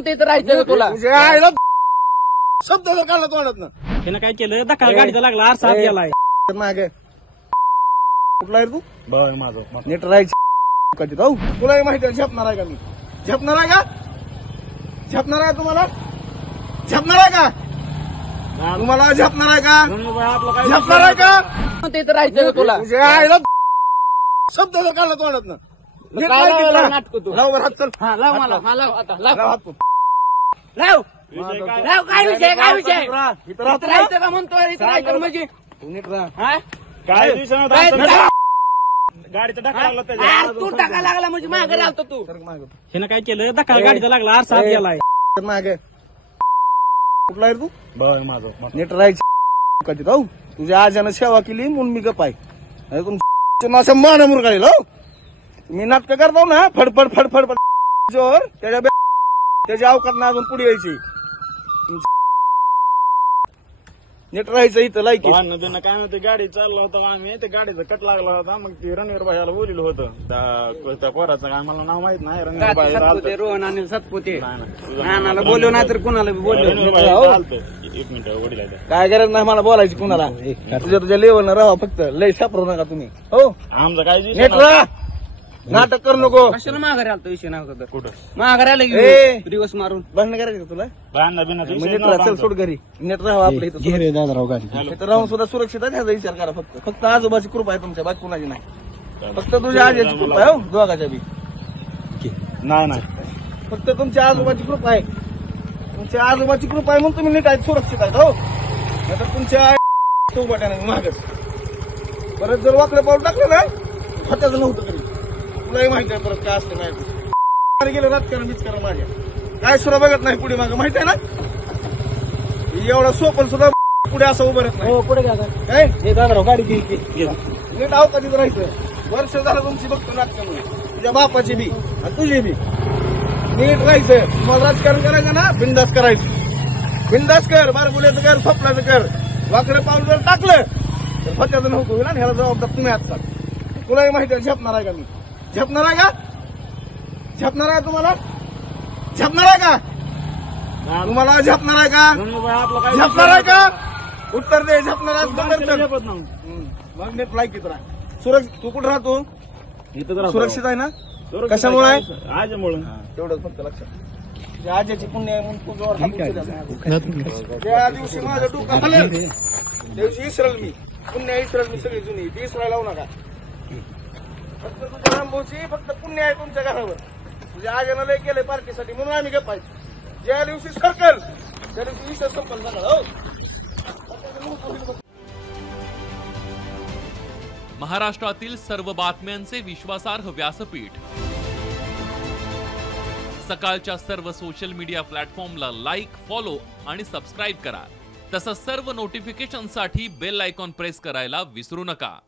ते तर राहायचं तुला शब्द जर काढला तोंडात ना त्यानं काय केलं दखल गाडीचा लागला आरसा गेलाय मागे कुठला आहे तू बघ माझं नीट राहायचं कधी जाऊ तुलाही माहिती आहे झेपणार आहे का मी झेपणार आहे का झेपणार आहे तुम्हाला झेपणार आहे का तुम्हाला झेपणार आहे का झेपणार आहे का ते तर राहायचं तुला शब्द जर काढला तोंडात ना नाटक तू लाव बरं हात चल हा लाव मला हा लाव आता लाव लाव हात तू लाव लाव काय विषय काय विषय इथं इथं राहतो राहायचं का म्हणतोय इथं राहायचं म्हणजे तू नीट राहा हा काय काय गाडीचा धक्का लागला यार, तू टाका लागला म्हणजे मागे लावतो तू सर मागे त्यानं काय केलं दखल गाडीचा लागला आरसा गेलाय मागे कुठला आहे तू बघ माझं नीट राहायचं कधी जाऊ तुझ्या आजानं सेवा केली म्हणून मी गप आहे तुमच्या मान मुरगाळील हो मी नाटक करतो ना फडफड फडफड जोर त्याच्या अवकात अजून पुढे यायची नीट राहायचं इथं लायकी त्यांना काय म्हणते गाडी चालला होता आम्ही ते गाडीचा कट लागला होता मग ते रणवीर भाईला बोलिलं होतं त्या पोराचं काय मला नाव माहित नाही रणवीर भाई सतपुते रोहन आणि सतपुते नाही नानाला बोललो नाही तर कुणाला बी बोललो एक मिनिट वडील काय गरज नाही मला बोलायची कुणाला तुझ्या लेवलनं राहा फक्त लय सापरू नका तुम्ही हो आमचं काय नीट राहा नाटक करू नको कशाला माघारी आलतो विषय नाव कुठं माघारी आलं ए. की दिवस मारून बंद करायचं का तुला बांधा बिना नीट राहा चल सोड घरी नीट राहा आपल्या इथं इथं राहून सुद्धा सुरक्षित आहे ह्याचा विचार करा फक्त आजोबाची कृपा आहे तुमच्या बाकी कुणाची नाही फक्त तुझ्या आजीची कृपा आहे हो दोघाच्या बी नाही नाही फक्त तुमच्या आजोबाची कृपा आहे तुमच्या आजोबाची कृपा आहे म्हणून तुम्ही नीट आहेत सुरक्षित आहेत हो नाहीतर तुमच्या चौबाट्याने मागच परत जर वाकडं पाऊल टाकलं ना खताचं नव्हतं तरी तुलाही माहिती आहे परत काय असतं नाही गेलं राजकारण बिचकारण माझ्या काय सुद्धा बघत नाही पुढे मागं माहिती आहे ना एवढा सोपन सुद्धा पुढे असं उभं राहत नाही हो पुढे काय दादा गाडी घे नीट अवकाशात राहायचं वर्ष झालं तुमची बघतो नाटकामुळे तुझ्या बापाची बी आणि तुझी बी नीट राहायचं तुम्हाला राजकारण करायचं ना बिंदास करायचं बिंदास कर बारगुल्याचं कर स्वप्नाचं कर वाकडे पाऊल जर टाकलं तर फत्याचं नव्हतं होईल ना ह्याला जबाबदार तुम्ही असतात तुलाही माहिती आहे झेपणार आहे का मी झेपणार आहे का झेपणार आहे तुम्हाला झेपणार आहे का तुम्हाला झेपणार आहे का झेपणार आहे का उत्तर दे झेपणार आहे मग नीट लायकीत राहा सुरक्षित तू कुठं राहतो सुरक्षित आहे ना कशामुळे आहे आजमुळे तेवढंच फक्त लक्षात त्या आजीची पुण्य आहे म्हणून तुझ्यावर हात उचलला. त्या दिवशी माझं डोकं हललं त्या दिवशी इसरल मी पुण्य इसरल मी सगळी जुनी ती इसरायला लावू नका फक्त तुझ्या रामभाऊची फक्त पुण्य आहे तुमच्या घरावर तुझ्या आजीनं लय केलंय पार्टीसाठी म्हणून आम्ही गप्प आहे ज्या दिवशी सरकल त्या दिवशी विषय संपल सगळं हो महाराष्ट्रातील सर्व बातम्यांचे विश्वासार्ह व्यासपीठ सकाळच्या सर्व सोशल मीडिया प्लॅटफॉर्मला लाईक, फॉलो आणि सबस्क्राईब करा. तसंच सर्व नोटिफिकेशनसाठी बेल आयकॉन प्रेस करायला विसरू नका.